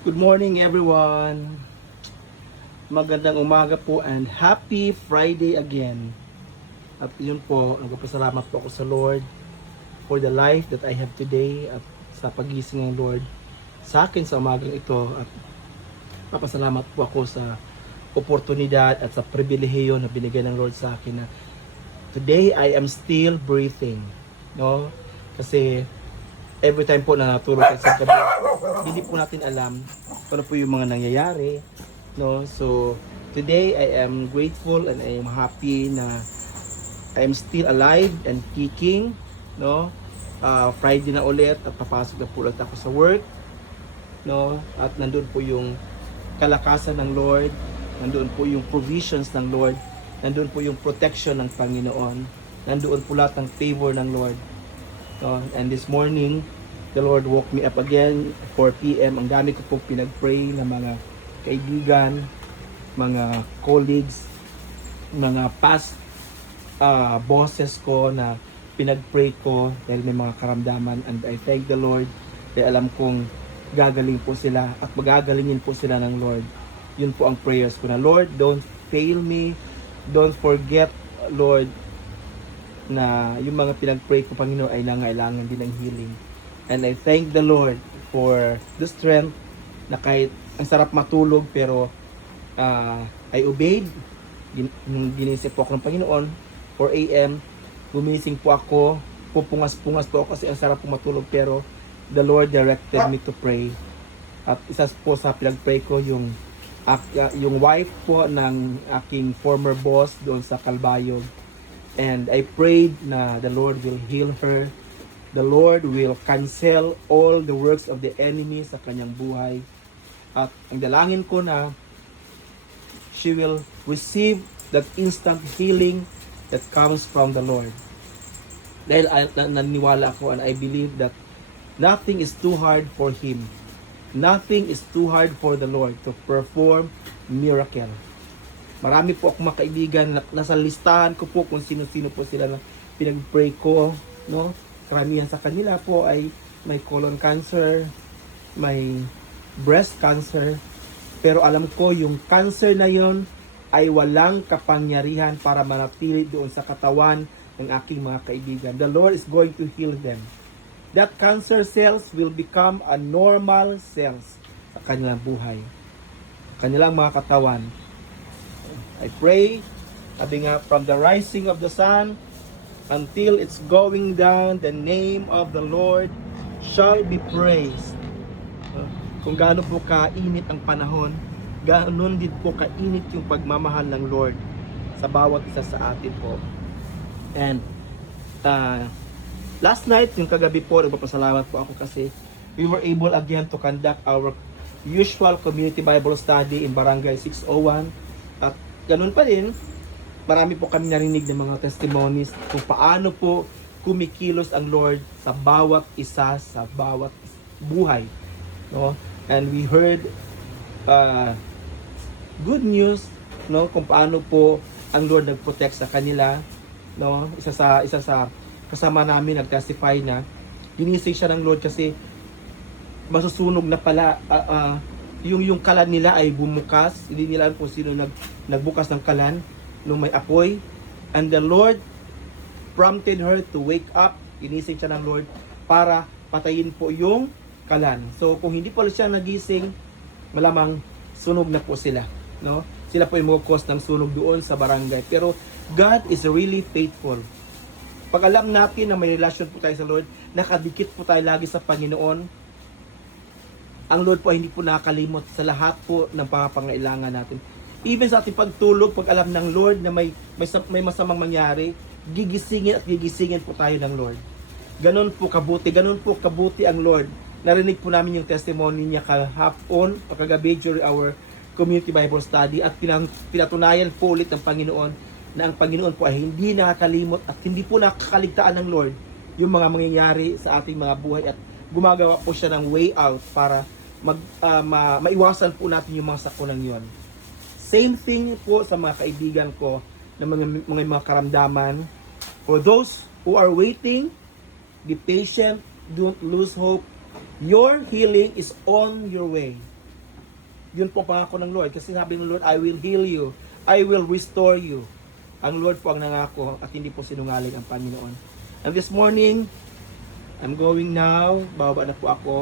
Good morning everyone. Magandang umaga po and happy Friday again. At yun po, nagpapasalamat po ako sa Lord for the life that I have today at sa pagising ng Lord sa akin sa umagang ito. At papasalamat po ako sa oportunidad at sa pribilehiyo na binigay ng Lord sa akin na today I am still breathing. No? Kasi every time po na natulog tayo sa gabi, hindi po natin alam kung ano po yung mga nangyayari, no? So today I am grateful and I am happy na I am still alive and kicking, no? Friday na ulit at papasok na po ulit ako sa work, no? At nandun po yung kalakasan ng Lord, nandun po yung provisions ng Lord, nandun po yung protection ng Panginoon, nandun po lahat ng favor ng Lord. And this morning, the Lord woke me up again, 4 p.m. Ang dami ko pong pinag-pray ng mga kaibigan, mga colleagues, mga past bosses ko na pinag-pray ko dahil may mga karamdaman. And I thank the Lord dahil alam kong gagaling po sila at magagalingin po sila ng Lord. Yun po ang prayers ko na, Lord, don't fail me. Don't forget, Lord, na yung mga pinag-pray ko, Panginoon, ay nangailangan din ng healing. And I thank the Lord for the strength na kahit ang sarap matulog pero I obeyed. Ginisip po ako ng Panginoon, 4 a.m. Gumising po ako, pupungas-pungas po ako kasi ang sarap po matulog pero the Lord directed me to pray. At isa po sa pinag-pray ko yung wife po ng aking former boss doon sa Calbayog. And I prayed na the Lord will heal her. The Lord will cancel all the works of the enemy sa kanyang buhay. At ang dalangin ko na she will receive that instant healing that comes from the Lord. Dahil naniniwala ako and I believe that nothing is too hard for Him. Nothing is too hard for the Lord to perform miracle. Marami po akong mga kaibigan na nasa listahan ko po kung sino-sino po sila na pinag-pray ko, no? Karamihan sa kanila po ay may colon cancer, may breast cancer, pero alam ko yung cancer na yon ay walang kapangyarihan para manatili doon sa katawan ng aking mga kaibigan. The Lord is going to heal them. That cancer cells will become a normal cells sa kanilang buhay, kanilang mga katawan. I pray, sabi nga, from the rising of the sun until it's going down, the name of the Lord shall be praised. Kung gaano po kainit ang panahon, ganoon din po kainit yung pagmamahal ng Lord sa bawat isa sa atin po. And last night, yung kagabi po, nagpapasalamat po ako kasi we were able again to conduct our usual community Bible study in Barangay 601. At ganun pa din, marami po kami narinig ng mga testimonies kung paano po kumikilos ang Lord sa bawat isa, sa bawat buhay. No? And we heard good news, no, kung paano po ang Lord nag-protect sa kanila. No? Isa sa kasama namin nag-testify na ginising siya ng Lord kasi masusunog na pala yung kalan nila ay bumukas. Hindi nila alam kung sino nagbukas ng kalan nung may apoy. And the Lord prompted her to wake up. Ginising siya ng Lord para patayin po yung kalan. So kung hindi pa siya nagising, malamang sunog na po sila. No? Sila po yung mag-cause ng sunog doon sa barangay. Pero God is really faithful. Pag alam natin na may relasyon po tayo sa Lord, nakadikit po tayo lagi sa Panginoon, ang Lord po ay hindi po nakakalimot sa lahat po ng pangangailangan natin. Even sa ating pagtulog, pag alam ng Lord na may masamang mangyari, gigisingin at gigisingin po tayo ng Lord. Ganon po kabuti ang Lord. Narinig po namin yung testimony niya kahapon, kagabi during our community Bible study at pinatunayan po ulit ng Panginoon na ang Panginoon po ay hindi nakakalimot at hindi po nakakaligtaan ng Lord yung mga mangyayari sa ating mga buhay at gumagawa po siya ng way out para maiwasan po natin yung mga sakunan yon. Same thing po sa mga kaibigan ko na mga karamdaman. For those who are waiting, be patient, don't lose hope. Your healing is on your way. Yun po pangako ng Lord. Kasi sabi ng Lord, I will heal you. I will restore you. Ang Lord po ang nangako at hindi po sinungaling ang Panginoon. And this morning, I'm going now. Bababa na po ako.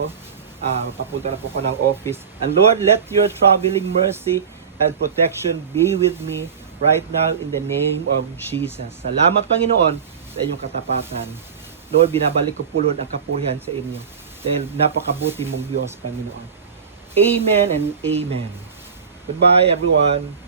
Papunta na po ako ng office. And Lord, let your traveling mercy and protection be with me right now in the name of Jesus. Salamat Panginoon sa inyong katapatan. Lord, binabalik ko po Lord ang kapurihan sa inyo. Dahil napakabuti mong Diyos, Panginoon. Amen and amen. Goodbye everyone.